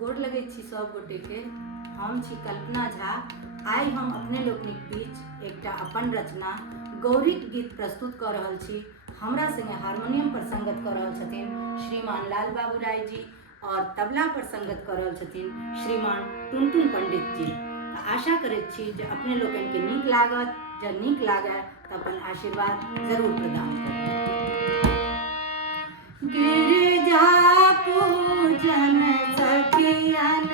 गोड़ लगे छी सब गोटे के। हम छी कल्पना झा। आई हम अपने लोकनिक बीच एकटा अपन रचना गौरीक गीत प्रस्तुत कर रहल छी। हमरा संगे हारमोनियम पर संगत कर रहल छथिन श्रीमान लाल बाबू राय जी और तबला पर संगत कर रहल छथिन श्रीमान टुनटुन पंडित जी। आशा करैत छी जे अपने लोकनि के नीक लागत। जब नीक लागे तो अपन आशीर्वाद जरूर प्रदान करें। गिरिजा पूजन सखियन